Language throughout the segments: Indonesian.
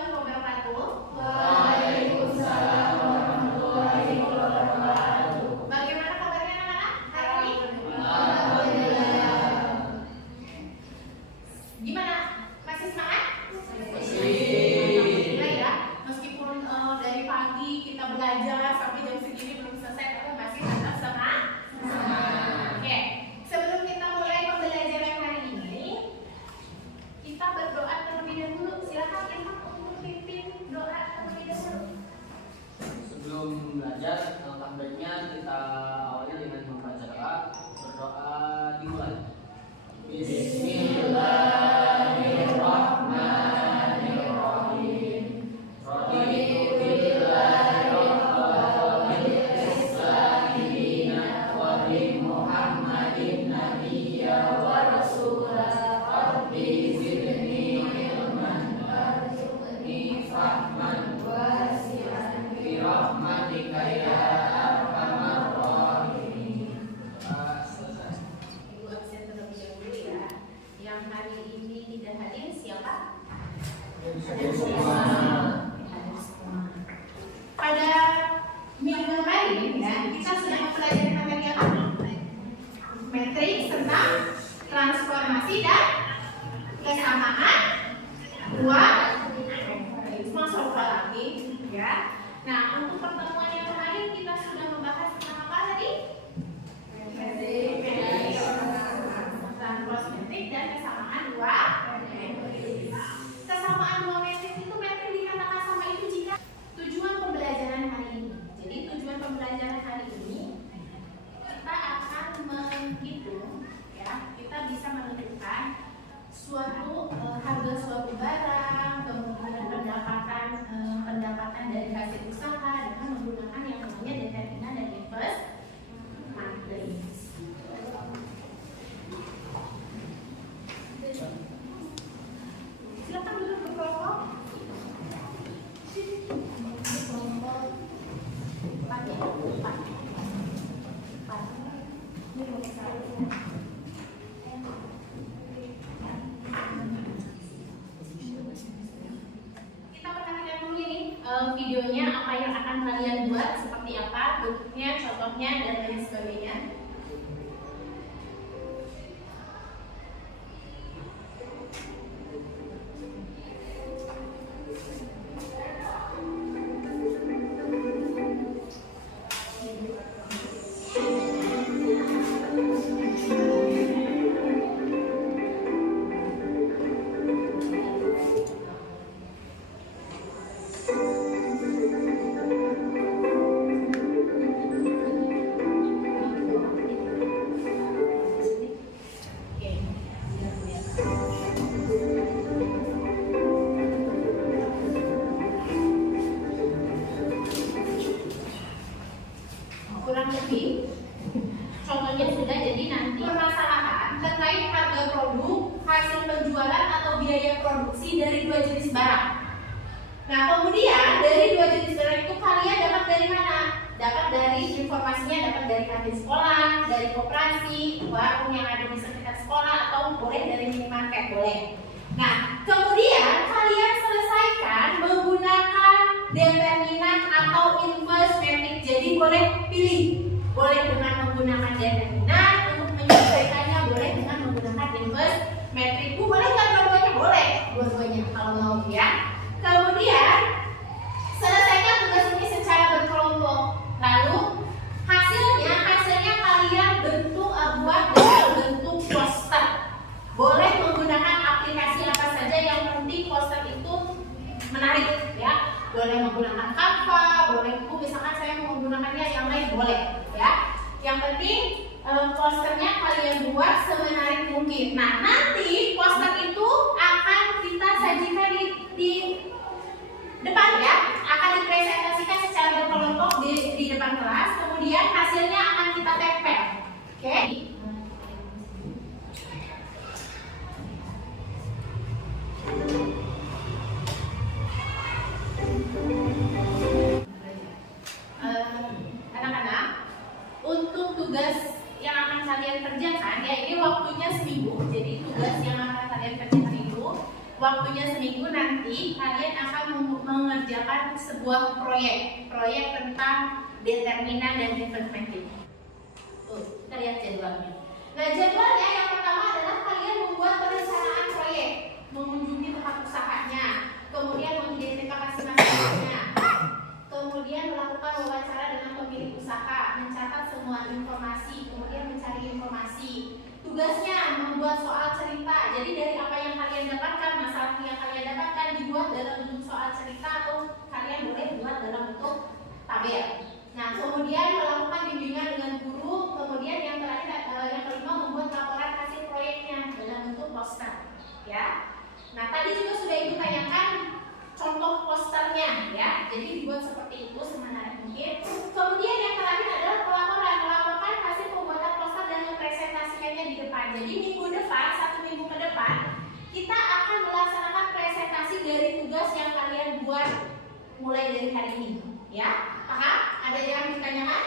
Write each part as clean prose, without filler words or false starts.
warahmatullahi wabarakatuh. Waalaikumsalam warahmatullahi wabarakatuh. Bagaimana kabarnya anak-anak hari ini? Alhamdulillah. Gimana? Masih semangat? Masih. Alhamdulillah ya. Meskipun dari pagi kita belajar sampai jam segini belum selesai, tapi masih tetap semangat. Oke. Sebelum kita mulai pembelajaran hari ini, kita berdoa terlebih dahulu. Silakan Imam untuk pimpin doa terlebih dahulu. Sebelum belajar, alangkah baiknya kita awali dengan membaca doa. Berdoa dimulai. Bismillahirrahmanirrahim. Raditu billahi rabban bil islami dinan wa bi Muhammadin nabiyya wa rasulah. Rabbi zidni ilman warzuqni fahman wasi'an bi rahmatika ya arhamar rahimin. Selesai. Ibu absen terlebih dahulu ya. Yang hari ini tidak hadir siapa? Hadir semua. Pada minggu kemarin ya, kita sudah mempelajari materi apa? Matriks tentang transformasi dan kesamaan dua maksud lagi ya. Nah, untuk pertemuan yang kemarin kita sudah membahas tentang apa tadi? Metrik dan kesamaan dua metrik. Kesamaan dua metrik itu metrik dikatakan sama itu jika tujuan pembelajaran hari ini. Jadi tujuan pembelajaran hari ini kita akan menghitung ya, kita bisa menentukan suatu harga suatu barang, kemudian pendapatan dari hasil usaha dengan menggunakan yang namanya determinan dan inverse matrix. Silakan dulu berkelompok. Kelompok 4 ya, 4. Ini rumus satu. Kita perhatikan dulu ini videonya, apa yang akan kalian buat, seperti apa bentuknya, contohnya dan lain sebagainya. Kurang lebih contohnya sudah, jadi nanti permasalahan terkait harga produk, hasil penjualan atau biaya produksi dari dua jenis barang. Nah, kemudian dari dua jenis barang itu kalian dapat dari mana? Dapat dari informasinya, dapat dari kantin sekolah, dari koperasi, warung yang ada di sekitar sekolah, atau boleh dari minimarket, boleh. Nah, kemudian kalian selesaikan menggunakan determinan atau inverse matrix. Jadi boleh pilih, boleh dengan menggunakan determinan untuk menyelesaikannya, boleh dengan menggunakan inverse matrix. Boleh nggak dua-duanya? Boleh, dua-duanya kalau mau ya. Kemudian selesaikan tugas ini secara berkelompok. Lalu hasilnya kalian buat dalam bentuk poster. Boleh menggunakan aplikasi apa saja, yang penting poster itu menarik ya. Boleh menggunakan Canva, boleh misalkan saya menggunakannya yang lain, boleh ya. Yang penting posternya kalian buat semenarik mungkin. Nah, nanti poster itu akan kita sajikan di depan ya, akan dipresentasikan secara berkelompok di depan kelas. Kemudian hasilnya akan kita tempel. Oke? Anak-anak, untuk tugas yang akan kalian kerjakan ya, ini waktunya seminggu. Jadi tugas yang akan kalian kerjakan itu waktunya seminggu. Nanti kalian akan mengerjakan sebuah proyek tentang determinan dan infinitive. Tuh, kita lihat jadwalnya. Nah, jadwalnya yang pertama adalah kalian membuat perencanaan proyek, mengunjungi tempat usahanya, kemudian mengidentifikasi masalahnya, kemudian melakukan wawancara dengan pemilik usaha, mencatat semua informasi, kemudian mencari informasi. Tugasnya membuat soal cerita. Jadi dari apa yang kalian dapatkan, masalah yang kalian dapatkan dibuat dalam bentuk soal cerita atau kalian boleh buat dalam bentuk tabel. Nah, kemudian melakukan bimbingan dengan guru, kemudian yang terakhir yang kelima membuat laporan hasil proyeknya dalam bentuk poster, ya. Nah, tadi juga sudah Ibu tanyakan contoh posternya, ya. Jadi dibuat seperti itu semenarik mungkin. Kemudian yang terakhir adalah melaporkan hasil pembuatan poster dan mempresentasikannya di depan. Jadi minggu depan, 1 minggu ke depan, kita akan melaksanakan presentasi dari tugas yang kalian buat mulai dari hari ini, ya. Paham? Ada yang ditanyakan?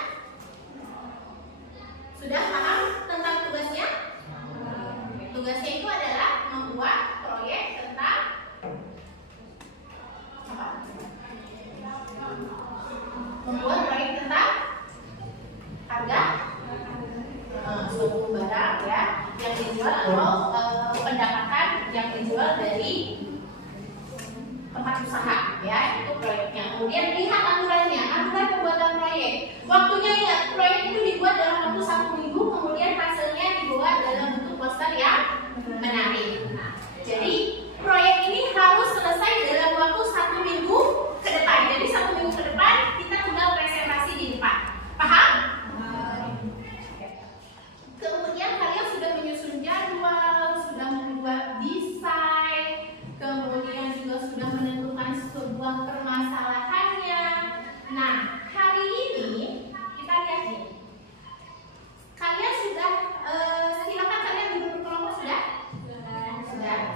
Sudah paham tentang tugasnya? Tugasnya itu adalah membuat proyek tentang apa? Membuat proyek tentang harga suatu barang, ya, yang dijual atau pendapatan yang dijual dari tempat usaha, ya, itu proyeknya. Kemudian lihat aturan pembuatan proyek. Waktunya ingat, proyek itu dibuat dalam waktu 1 minggu, kemudian hasilnya dibuat dalam bentuk poster yang menarik. Nah, jadi proyek ini harus selesai dalam waktu 1 minggu ke depan. Jadi 1 minggu ke depan kita tinggal presentasi di depan. Paham? Kemudian kalian sudah menyusun jadwal, sudah membuat desain, kemudian juga sudah menentukan sebuah permasalahannya. Nah, hari ini kita lihat nih. Kalian sudah silakan kalian duduk berkelompok sudah?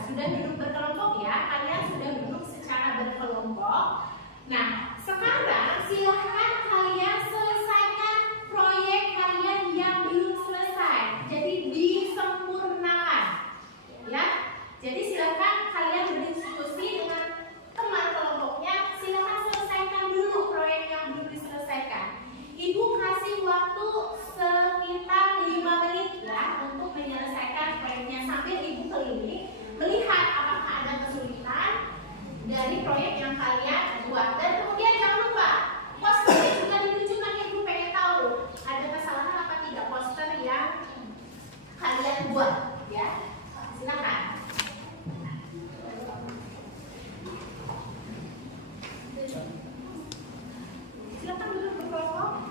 Sudah duduk berkelompok, ya. Kalian sudah duduk secara berkelompok. Nah, sekarang silakan kalian selesaikan proyek kalian yang belum selesai. Jadi disempurnakan, ya. Jadi silakan kalian berdiskusi dengan teman kelompoknya. Silakan selesaikan dulu proyek yang belum diselesaikan. Ibu kasih waktu sekitar 5 menit, ya, untuk menyelesaikan proyeknya sambil ibu keliling melihat apakah ada kesulitan dari proyek yang kalian buat. Dan kemudian jangan lupa posternya juga ditunjukkan. Ibu pengen tahu ada kesalahan apa tidak poster yang kalian buat, ya. Silakan. Silakan duduk berkelompok.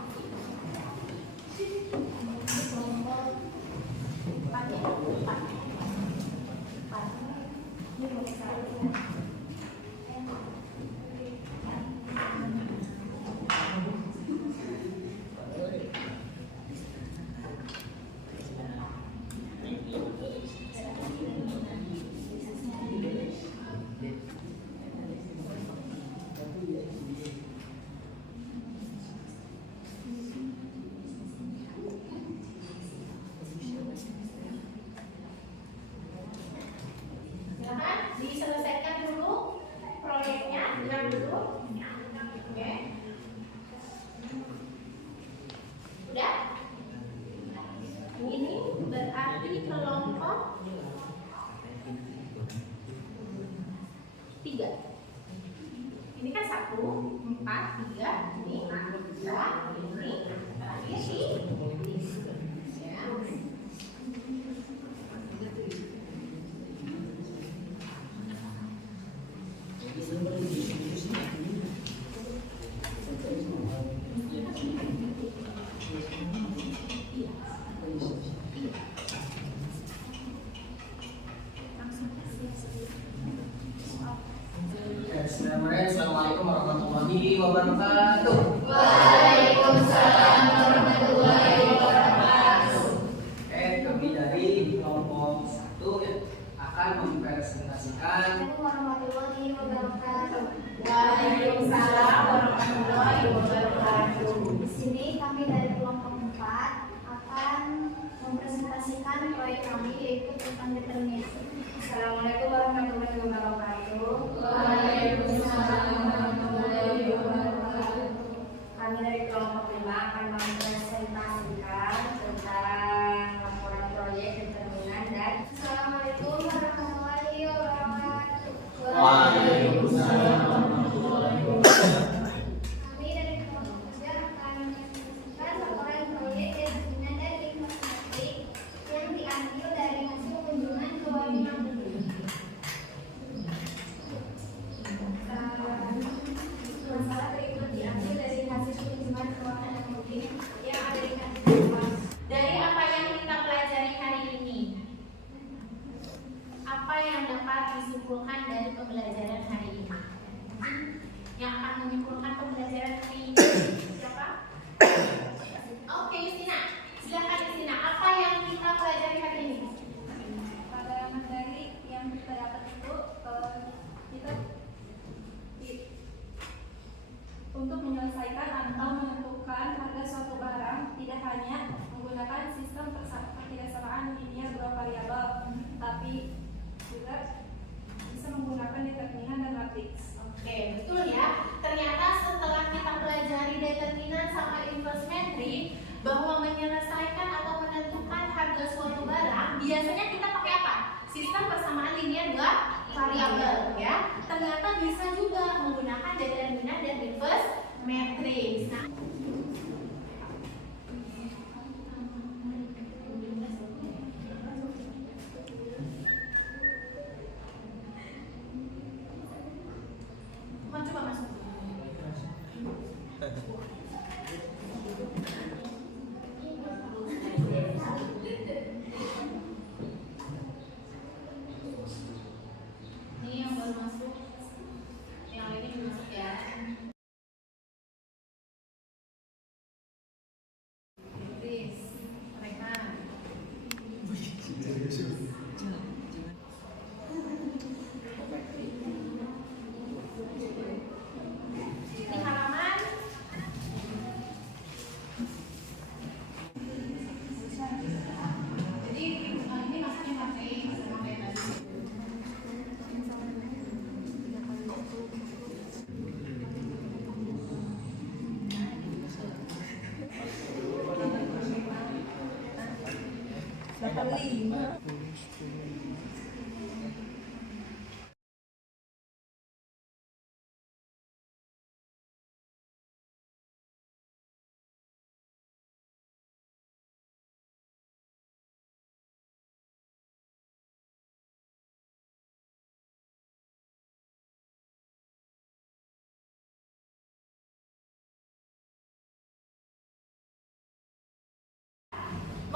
Diselesaikan dulu proyeknya, diam dulu. Oke. Udah? Ini berarti kelompok 3. Ini kan 1, 4, 3. Ini 2, ini terakhir ini. Ya. Assalamualaikum warahmatullahi wabarakatuh. Waalaikumsalam warahmatullahi wabarakatuh. Kami dari kelompok 1 akan mempresentasikan warahmatullahi wabarakatuh. Waalaikumsalam warahmatullahi wabarakatuh. Di sini kami dari kelompok 4 akan mempresentasikan proyek kami yaitu tentang determinasi. Assalamualaikum warahmatullahi wabarakatuh. Waalaikumsalam. Oke, betul ya. Ternyata setelah kita pelajari determinan sama inverse metrik, bahwa menyelesaikan atau menentukan harga suatu barang, biasanya kita pakai apa? Sistem persamaan linear dua variabel ya. Ternyata bisa juga menggunakan determinan dan inverse matrix. Nah, mau coba masuk. Ini yang baru masuk, yang lainnya belum masuk ya. Please, mereka. Ini halaman. Jadi ini masuknya pakai sama kayak tadi.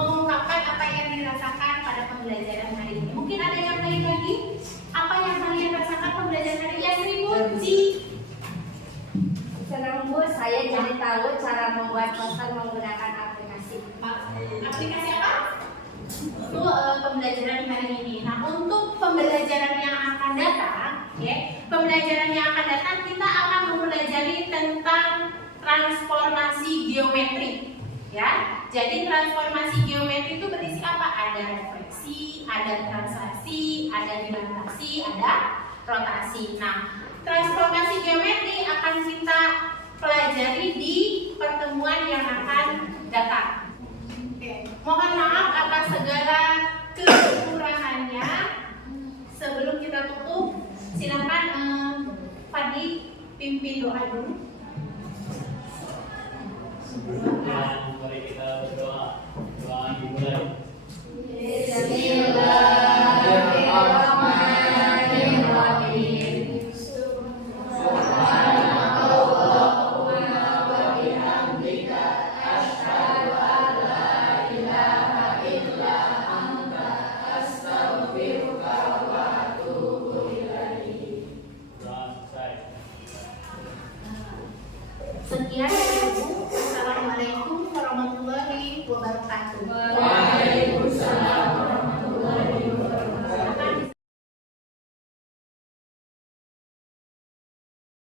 Mengungkapkan apa yang dirasakan pada pembelajaran hari ini. Mungkin ada yang lain lagi? Apa yang kalian rasakan pembelajaran hari ini? Ya, Seribu, Ji. Senang Bu, saya jadi tahu cara membuat poster menggunakan aplikasi. Aplikasi apa? Itu pembelajaran hari ini. Nah, untuk pembelajaran yang akan datang, ya, pembelajaran yang akan datang kita akan mempelajari tentang transformasi geometri. Ya, jadi transformasi geometri itu berisi apa? Ada refleksi, ada translasi, ada dilatasi, ada rotasi. Nah, transformasi geometri akan kita pelajari di pertemuan yang akan datang. Oke, mohon maaf atas segala kekurangannya. Sebelum kita tutup, silakan Fadli pimpin doa dulu. Mari kita berdoa. Doa dimulai. Bismillahirrahmanirrahim. Sekian, Assalamualaikum warahmatullahi wabarakatuh.